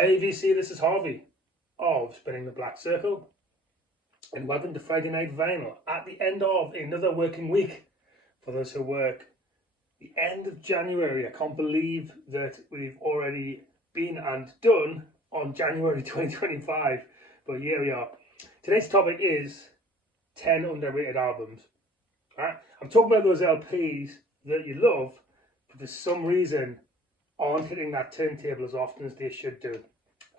Hey VC, this is Harvey of Spinning the Black Circle, and welcome to Friday Night Vinyl at the end of another working week for those who work. The end of January. I can't believe that we've already been and done on January 2025, but here we are. Today's topic is 10 underrated albums. Right? I'm talking about those LPs that you love, but for some reason aren't hitting that turntable as often as they should do.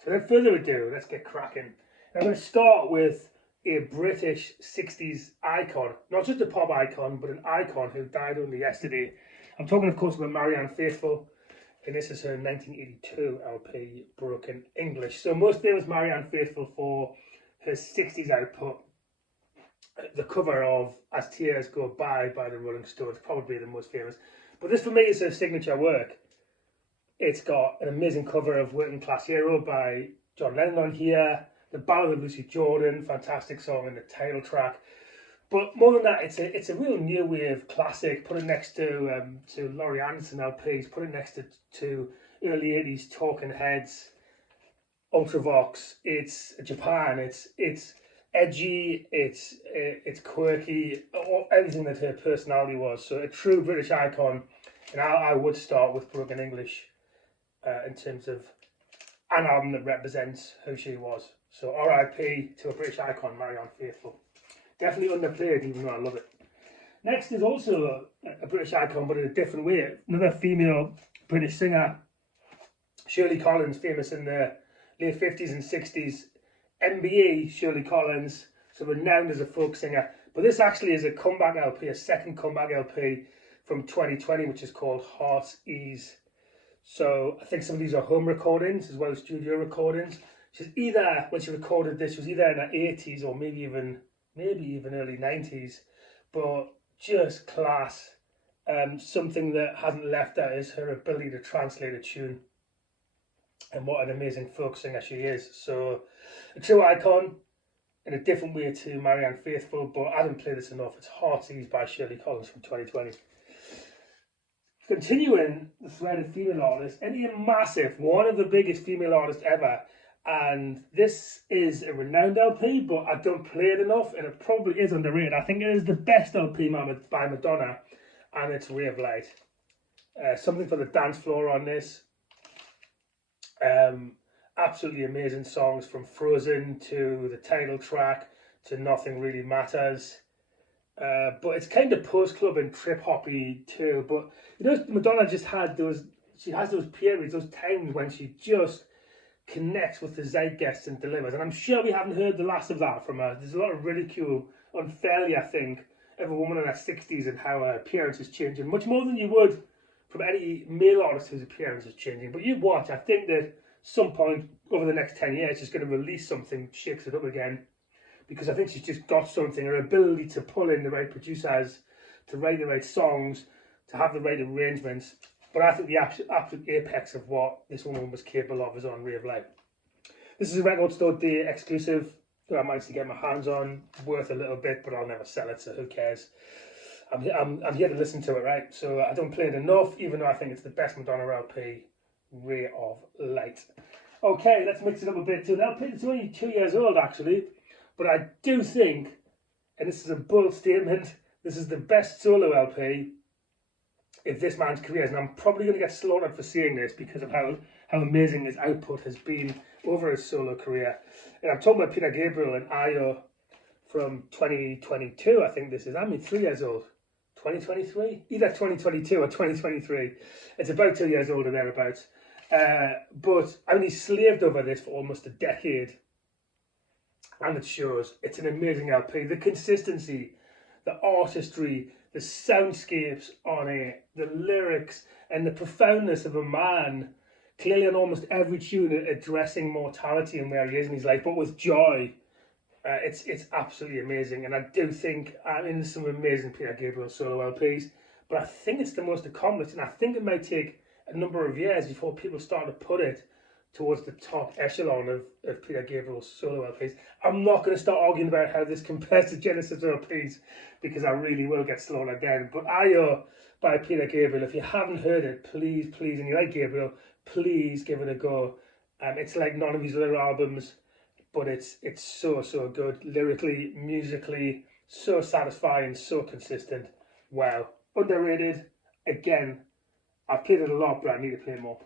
So without further ado, let's get cracking. I'm going to start with a British 60s icon, not just a pop icon, but an icon who died only yesterday. I'm talking, of course, about Marianne Faithfull, and this is her 1982 LP, Broken English. So most famous Marianne Faithfull for her 60s output. The cover of As Tears Go By the Rolling Stones, probably the most famous. But this for me is her signature work. It's got an amazing cover of Working Class Hero by John Lennon on here. The Ballad of Lucy Jordan, fantastic song in the title track. But more than that, it's a real new wave classic. Put it next to Laurie Anderson LPs. Put it next to early 80s Talking Heads, Ultravox. It's Japan. It's edgy. It's quirky. Everything that her personality was. So a true British icon. And I would start with Broken English. In terms of an album that represents who she was. So R.I.P. to a British icon, Marianne Faithfull. Definitely underplayed, even though I love it. Next is also a British icon, but in a different way. Another female British singer, Shirley Collins, famous in the late 50s and 60s. MBE, Shirley Collins, so renowned as a folk singer. But this actually is a comeback LP, a second comeback LP from 2020, which is called Heart's Ease. So I think some of these are home recordings as well as studio recordings. She's either, when she recorded this, she was either in the 80s or maybe even early 90s. But just class. Something that hasn't left her is her ability to translate a tune. And what an amazing folk singer she is. So a true icon in a different way to Marianne Faithfull, but I didn't play this enough. It's Heart's Ease by Shirley Collins from 2020. Continuing the thread of female artists, India Massive, one of the biggest female artists ever, and this is a renowned LP, but I don't play it enough, and it probably is underrated. I think it is the best LP by Madonna, and it's Ray of Light. Something for the dance floor on this. Absolutely amazing songs, from Frozen to the title track to Nothing Really Matters. But it's kind of post-club and trip-hoppy too. But you know, Madonna just had she has those periods, those times when she just connects with the zeitgeist and delivers. And I'm sure we haven't heard the last of that from her. There's a lot of ridicule, unfairly, I think, of a woman in her 60s and how her appearance is changing, much more than you would from any male artist whose appearance is changing. But you watch, I think that some point over the next 10 years, she's going to release something, shakes it up again. Because I think she's just got something, her ability to pull in the right producers, to write the right songs, to have the right arrangements. But I think the absolute apex of what this woman was capable of is on Ray of Light. This is a Record Store Day exclusive that I managed to get my hands on. Worth a little bit, but I'll never sell it, so who cares? I'm here to listen to it, right? So I don't play it enough, even though I think it's the best Madonna LP, Ray of Light. Okay, let's mix it up a bit too. The LP is only 2 years old, actually. But I do think, and this is a bold statement, this is the best solo LP of this man's career. And I'm probably going to get slaughtered for saying this because of how amazing his output has been over his solo career. And I'm talking about Peter Gabriel and Ayo from 2022, I think this is. I mean, 3 years old. 2023? Either 2022 or 2023. It's about 2 years old or thereabouts. But I mean, he slaved over this for almost a decade. And it shows. It's an amazing LP. The consistency, the artistry, the soundscapes on it, the lyrics, and the profoundness of a man, clearly on almost every tune, addressing mortality and where he is in his life, but with joy. It's absolutely amazing. And I do think, I mean, there's some amazing Peter Gabriel solo LPs, but I think it's the most accomplished, and I think it might take a number of years before people start to put it towards the top echelon of Peter Gabriel's solo LPs. I'm not going to start arguing about how this compares to Genesis LPs, because I really will get slaughtered again. But Ayo by Peter Gabriel, if you haven't heard it, please, and you like Gabriel, please give it a go. It's like none of his other albums, but it's so good lyrically, musically, so satisfying, so consistent. Wow, underrated. Again, I've played it a lot, but I need to play more.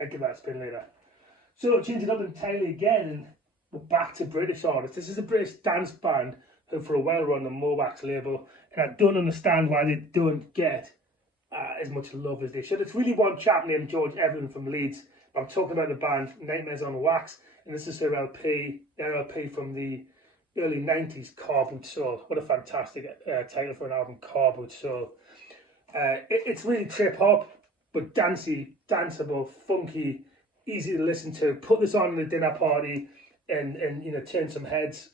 I'll give that a spin later. So change it up entirely again, and we're back to British artists. This is a British dance band who, for a while, run the Mowax label, and I don't understand why they don't get as much love as they should. It's really one chap named George Evelyn from Leeds. I'm talking about the band Nightmares on Wax, and this is their LP from the early 90s, Car Boot Soul. What a fantastic title for an album, Car Boot Soul. It's really trip-hop, but dancey, danceable, funky, easy to listen to. Put this on at a dinner party and you know, turn some heads,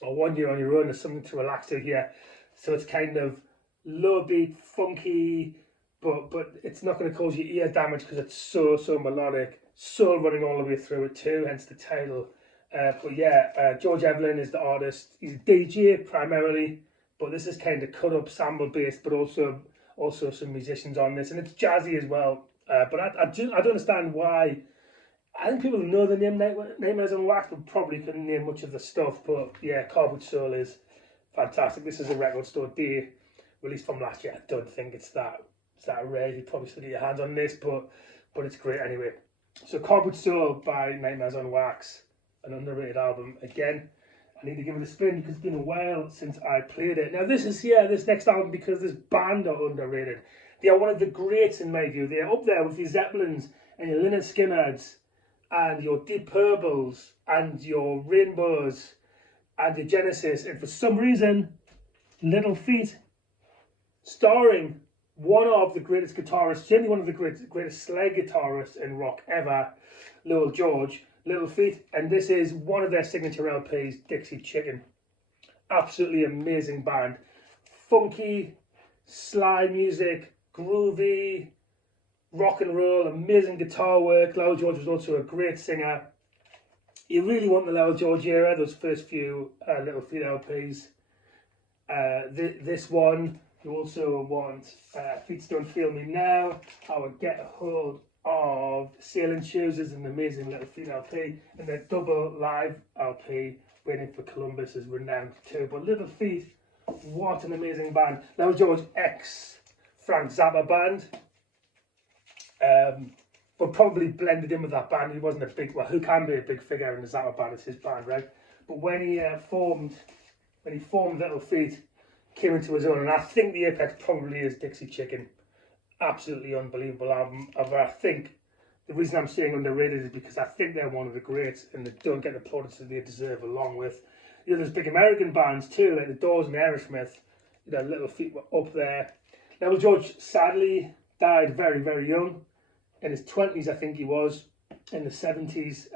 or one year on your own. There's something to relax to here. So it's kind of low beat, funky, but it's not going to cause you ear damage because it's so melodic. Soul running all the way through it too, hence the title. But yeah, George Evelyn is the artist. He's a DJ primarily, but this is kind of cut up, sample based, but also some musicians on this, and it's jazzy as well. But I don't understand why. I think people who know the name Nightmares on Wax, but probably couldn't name much of the stuff. But yeah, Car Boot Soul is fantastic. This is a Record Store Day release from last year. I don't think it's that rare. You probably still get your hands on this, but it's great anyway. So Car Boot Soul by Nightmares on Wax, an underrated album. Again, I need to give it a spin because it's been a while since I played it. Now this next album, because this band are underrated. They are one of the greats in my view. They are up there with your Zeppelins and your Lynyrd Skynyrd's and your Deep Purples and your Rainbows and your Genesis. And for some reason, Little Feat, starring one of the greatest guitarists, certainly one of the greatest slide guitarists in rock ever, Lowell George, Little Feat, and this is one of their signature LPs, Dixie Chicken. Absolutely amazing band. Funky, slide music, groovy, rock and roll, amazing guitar work. Lowell George was also a great singer. You really want the Lowell George era, those first few Little Feat LPs. This one, you also want Feet Don't Feel Me Now, I Would Get a Hold of Sailing Shoes is an amazing Little Feat LP, and their double live LP, Waiting for Columbus, is renowned too. But Little Feat, what an amazing band. Lowell George ex Frank Zappa band, but probably blended in with that band. He wasn't a big, well, who can be a big figure in the Zappa band? It's his band, right? But when he formed Little Feat, came into his own, and I think the apex probably is Dixie Chicken. Absolutely unbelievable album. I think the reason I'm saying underrated is because I think they're one of the greats, and they don't get the plaudits that they deserve, along with, you know, there's big American bands too, like the Doors and Aerosmith. You know, Little Feat were up there. Lowell George sadly died very, very young, in his 20s, I think he was, in the 70s.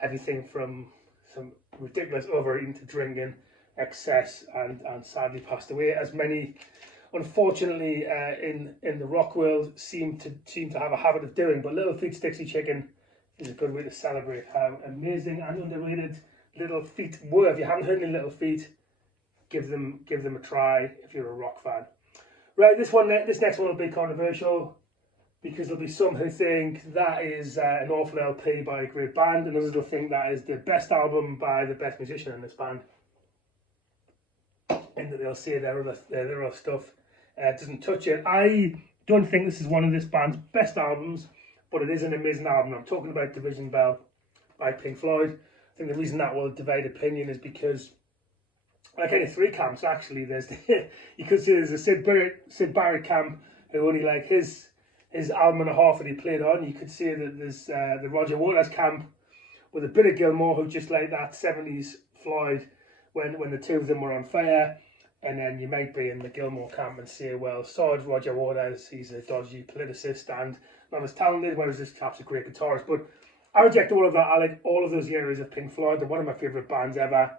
Everything from some ridiculous overeating to drinking, excess, and sadly passed away, as many, unfortunately, in the rock world seem to have a habit of doing. But Little Feat's Dixie Chicken is a good way to celebrate how amazing and underrated Little Feat were. If you haven't heard any Little Feat, give them a try if you're a rock fan. Right, this next one will be controversial, because there'll be some who think that is an awful LP by a great band, and others will think that is the best album by the best musician in this band, and that they'll say their other stuff doesn't touch it. I don't think this is one of this band's best albums, but it is an amazing album. I'm talking about Division Bell by Pink Floyd. I think the reason that will divide opinion is because, like, kind of three camps actually. There's you could say there's a Sid Barrett camp who only like his album and a half that he played on. You could say that there's the Roger Waters camp with a bit of Gilmour, who just like that 70s Floyd when the two of them were on fire. And then you might be in the Gilmour camp and say, well, Sarge Roger Waters, he's a dodgy politicist and not as talented, whereas this chap's a great guitarist. But I reject all of that. I like all of those eras of Pink Floyd. They're one of my favourite bands ever,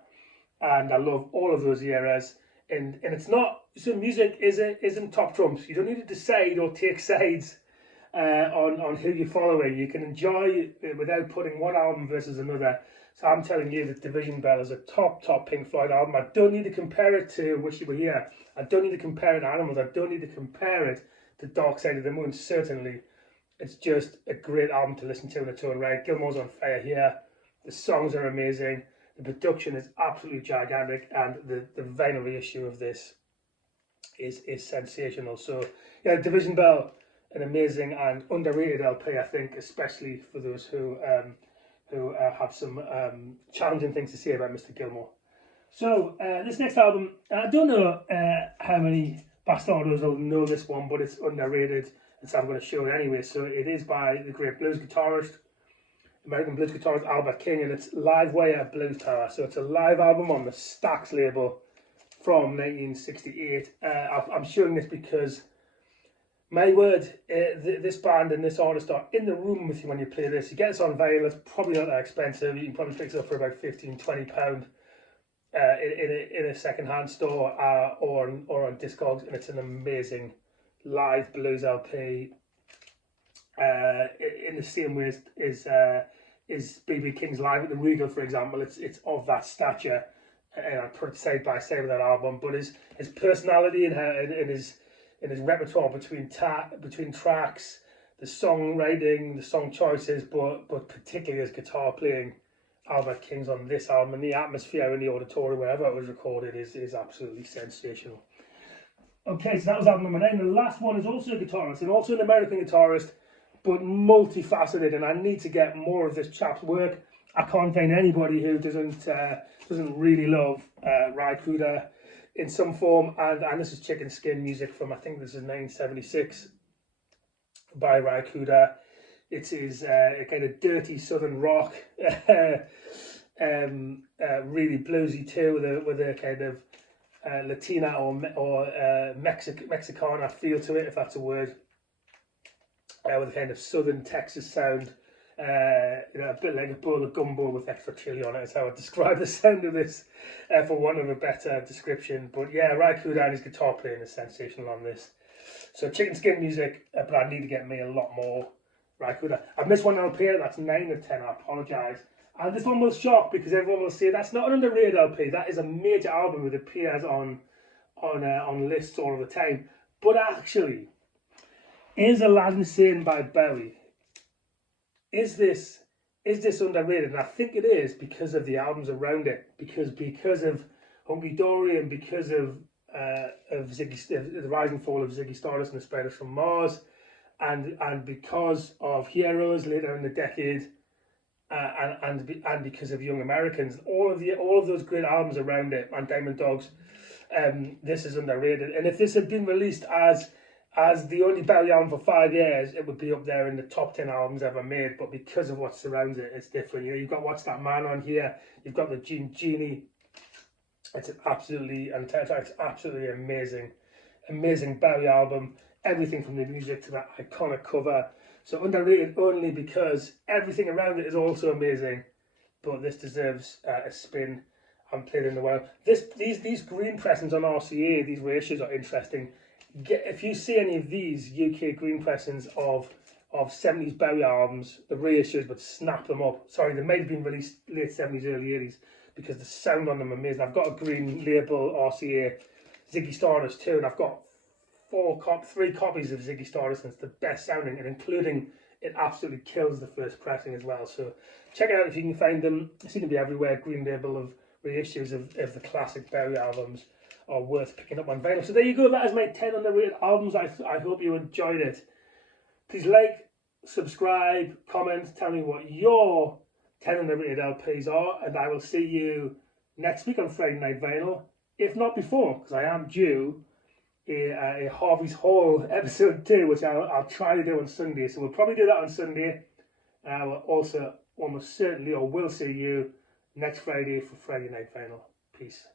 and I love all of those eras. And it's not, so music isn't top trumps. You don't need to decide or take sides on who you're following. You can enjoy it without putting one album versus another. So I'm telling you that Division Bell is a top Pink Floyd album. I don't need to compare it to Wish You Were Here. I don't need to compare it to Animals. I don't need to compare it to Dark Side of the Moon. Certainly It's just a great album to listen to in its own right. Gilmour's on fire here. The songs are amazing. The production is absolutely gigantic, and the vinyl reissue of this is sensational. So yeah, Division Bell, an amazing and underrated LP, I think, especially for those who have some challenging things to say about Mr. Gilmour. So this next album, I don't know how many Bastardos will know this one, but it's underrated, and so I'm going to show it anyway. So it is by the great blues guitarist, American blues guitarist Albert King, and it's Live Wire Blues Power. So it's a live album on the Stax label from 1968. I'm showing this because, my word, this band and this artist are in the room with you when you play this. You get this on vinyl, it's probably not that expensive. You can probably pick it up for about £15–20 in a second-hand store or on Discogs, and it's an amazing live blues LP. In the same way as B.B. King's Live at the Regal, for example. It's of that stature, and I put it side by side with that album. But his personality and his repertoire between tracks, the songwriting, the song choices, but particularly his guitar playing, Albert King's on this album, and the atmosphere in the auditorium wherever it was recorded is absolutely sensational. Okay, so that was album number 9. The last one is also a guitarist, and also an American guitarist, but multifaceted, and I need to get more of this chap's work. I can't find anybody who doesn't really love Ry Cooder in some form, and this is Chicken Skin music from, I think this is 1976 by Ry Cooder. It is a kind of dirty southern rock, really bluesy too, with a kind of Latina or Mexicana feel to it, if that's a word, with a kind of southern Texas sound, a bit like a bowl of gumbo with extra chili on it is how I describe the sound of this, for want of a better description. But yeah, Ry Cooder and his guitar playing is sensational on this. So Chicken Skin music, but I need to get me a lot more Ry Cooder. I've missed one LP, that's 9 of 10, I apologise. And this one will shock because everyone will say that's not an underrated LP, that is a major album that appears on lists all of the time. But actually, is Aladdin Sane by Bowie, is this underrated? And I think it is because of the albums around it, because of Hunky Dory, and because of the rise and fall of Ziggy Stardust and the Spiders from Mars, and because of Heroes later in the decade, and because of Young Americans, all of those great albums around it, and Diamond Dogs. This is underrated, and if this had been released as the only Bowie album for 5 years, it would be up there in the top 10 albums ever made. But because of what surrounds it, it's different. You know, you've got What's That Man on here, you've got the Genie. It's an absolutely amazing Bowie album. Everything from the music to that iconic cover. So underrated only because everything around it is also amazing. But this deserves a spin and played in the well. These green pressings on RCA, these reissues are interesting. If you see any of these UK green pressings of 70s Bowie albums, the reissues would snap them up. Sorry, they might have been released late 70s, early 80s, because the sound on them are amazing. I've got a green label RCA Ziggy Stardust too, and I've got 3 copies of Ziggy Stardust, and it's the best sounding, and including it absolutely kills the first pressing as well. So check it out if you can find them. They seem to be everywhere. Green label of reissues of the classic Bowie albums are worth picking up on vinyl. So there you go, that is my 10 underrated albums. I hope you enjoyed it. Please like, subscribe, comment, tell me what your 10 underrated LPs are, and I will see you next week on Friday Night Vinyl, if not before, because I am due a Harvey's Hall episode 2, which I'll try to do on Sunday. So we'll probably do that on Sunday. I will also almost certainly, or will see you next Friday for Friday Night Vinyl. Peace.